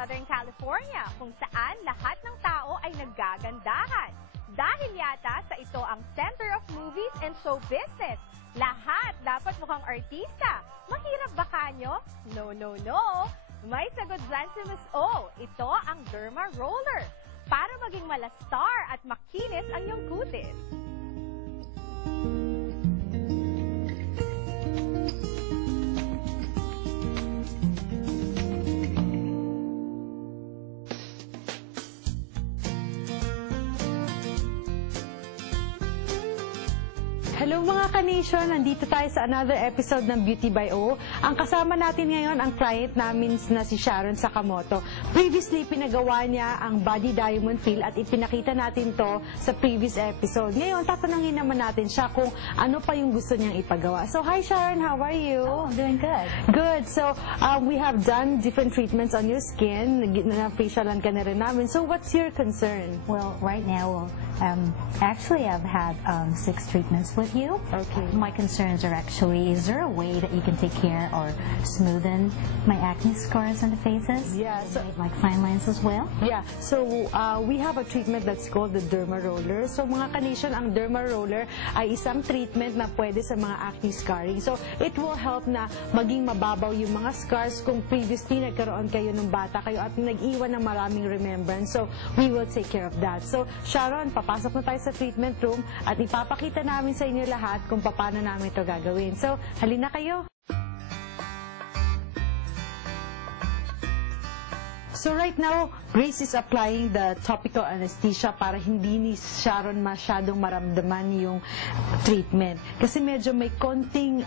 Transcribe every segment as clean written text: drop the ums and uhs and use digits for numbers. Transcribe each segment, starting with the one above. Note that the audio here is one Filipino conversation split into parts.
Southern California, kung saan lahat ng tao ay naggagandahan. Dahil yata sa ito ang center of movies and show business. Lahat dapat mukhang artista. Mahirap ba kanyo? No, no, no. May sagot dyan si Miss O. Ito ang derma roller. Para maging malastar at makinis ang iyong kutis. Hello mga ka-nation! Nandito tayo sa another episode ng Beauty by O. Ang kasama natin ngayon ang client namin na si Sharon Sakamoto. Previously, pinagawa niya ang Body Diamond Fill at ipinakita natin to sa previous episode. Ngayon, tatanungin naman natin siya kung ano pa yung gusto niyang ipagawa. So, hi Sharon! How are you? Oh, I'm doing good. Good! So, we have done different treatments on your skin. Na-facialan ka na rin namin. So, what's your concern? Well, right now, actually I've had 6 treatments with you. Okay. My concerns are actually, is there a way that you can take care or smoothen my acne scars on the faces? Yeah. So, like fine lines as well? Yeah. So, we have a treatment that's called the Derma Roller. So, mga ka-nation, ang Derma Roller ay isang treatment na pwede sa mga acne scarring. So, it will help na maging mababaw yung mga scars kung previously nagkaroon kayo ng bata kayo at nag-iwan ng maraming remembrance. So, we will take care of that. So, Sharon, papasok na tayo sa treatment room at ipapakita namin sa inyo lahat kung paano namin ito gagawin. So, halina kayo! So right now, Grace is applying the topical anesthesia para hindi ni Sharon masyadong maramdaman yung treatment. Kasi medyo may konting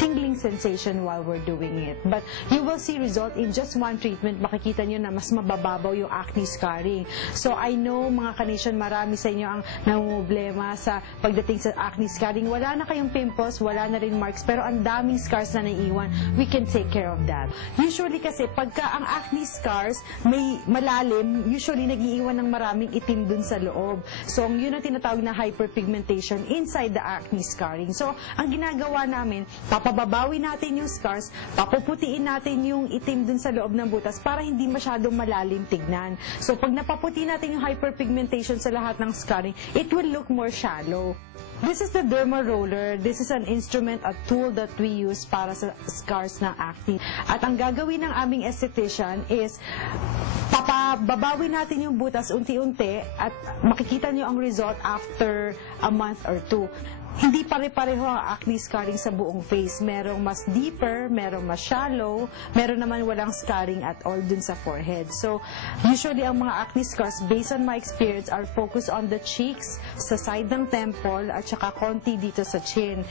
tingling sensation while we're doing it. But you will see result in just one treatment. Makikita nyo na mas mabababaw yung acne scarring. So I know mga ka-nation, marami sa inyo ang namumblema sa pagdating sa acne scarring. Wala na kayong pimples, wala na rin marks, pero ang daming scars na naiiwan. We can take care of that. Usually kasi pagka ang acne scars may malalim, usually nag-iiwan ng maraming itim dun sa loob. So, yun ang tinatawag na hyperpigmentation inside the acne scarring. So, ang ginagawa namin, papababawi natin yung scars, papuputiin natin yung itim dun sa loob ng butas para hindi masyadong malalim tignan. So, pag napaputi natin yung hyperpigmentation sa lahat ng scarring, it will look more shallow. This is the Derma Roller. This is an instrument, a tool that we use para sa scars ng acne. At ang gagawin ng aming esthetician is papababawi natin yung butas unti-unti at makikita nyo ang result after a month or 2. Hindi pare-pareho ang acne scarring sa buong face. Merong mas deeper, merong mas shallow, meron naman walang scarring at all dun sa forehead. So, usually ang mga acne scars, based on my experience, are focused on the cheeks, sa side ng temple, at saka konti dito sa chin.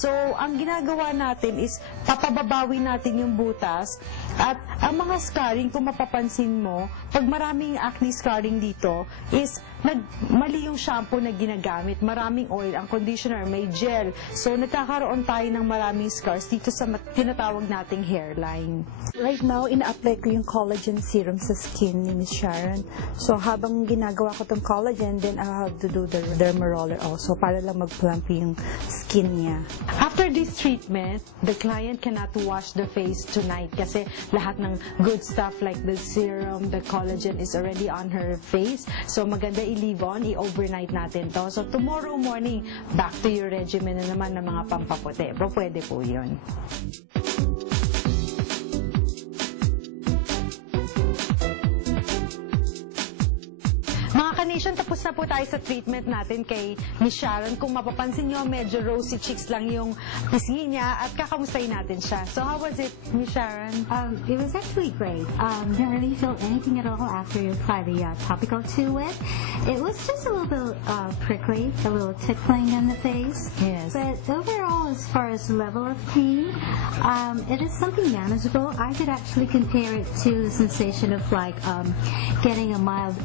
So, ang ginagawa natin is papababawi natin yung butas at ang mga scarring, kung mapapansin mo, pag maraming acne scarring dito, is mali yung shampoo na ginagamit, maraming oil, ang conditioner may gel. So, nagkakaroon tayo ng maraming scars dito sa tinatawag nating hairline. Right now, ina-apply ko yung collagen serum sa skin ni Miss Sharon. So, habang ginagawa ko tong collagen, then I have to do the derma roller also para lang mag-plump yung skin niya. After this treatment, the client cannot wash the face tonight kasi lahat ng good stuff like the serum, the collagen is already on her face. So, maganda i-leave on, i-overnight natin to. So, tomorrow morning, back to your regimen na naman ng mga pampaputi. Pero pwede po yun. Mga ka-nation, tapos na po tayo sa treatment natin kay Miss Sharon. Kung mapapansin nyo, medyo rosy cheeks lang yung pisngi niya at kakamustahin natin siya. So, how was it, Miss Sharon? It was actually great. Didn't really feel anything at all after you apply the topical to it. It was just a little bit prickly, a little tickling in the face. Yes. But overall, as far as level of pain, it is something manageable. I could actually compare it to the sensation of like getting a mild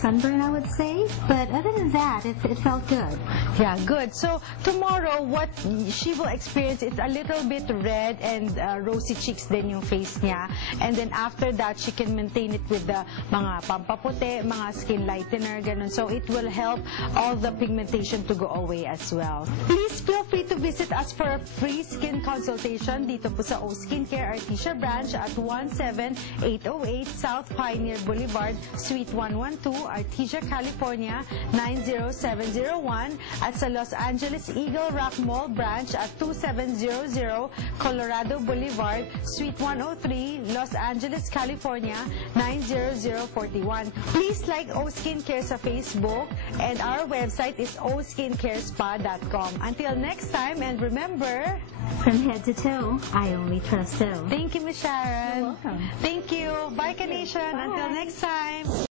sunburn, I would say. But other than that, it felt good. Yeah, good. So tomorrow, what she will experience is a little bit red and rosy cheeks din yung face niya. And then after that, she can maintain it with the mga pampaputi, mga skin lightener, ganun. So it will help all the pigmentation to go away as well. Please feel free to visit us for a free skin consultation dito po sa O Skincare Artesia Branch at 17808 South Pioneer Boulevard, Suite 112, Artesia, California 90701, at sa Los Angeles Eagle Rock Mall Branch at 2700 Colorado Boulevard, Suite 103, Los Angeles, California 90041. Please like O Skincare sa Facebook, and our website is oskincarespa.com. Until next time, and remember, From head to toe, I only trust O. thank you, Miss Sharon. You're welcome. Thank you. Bye, Kanishan. Until next time.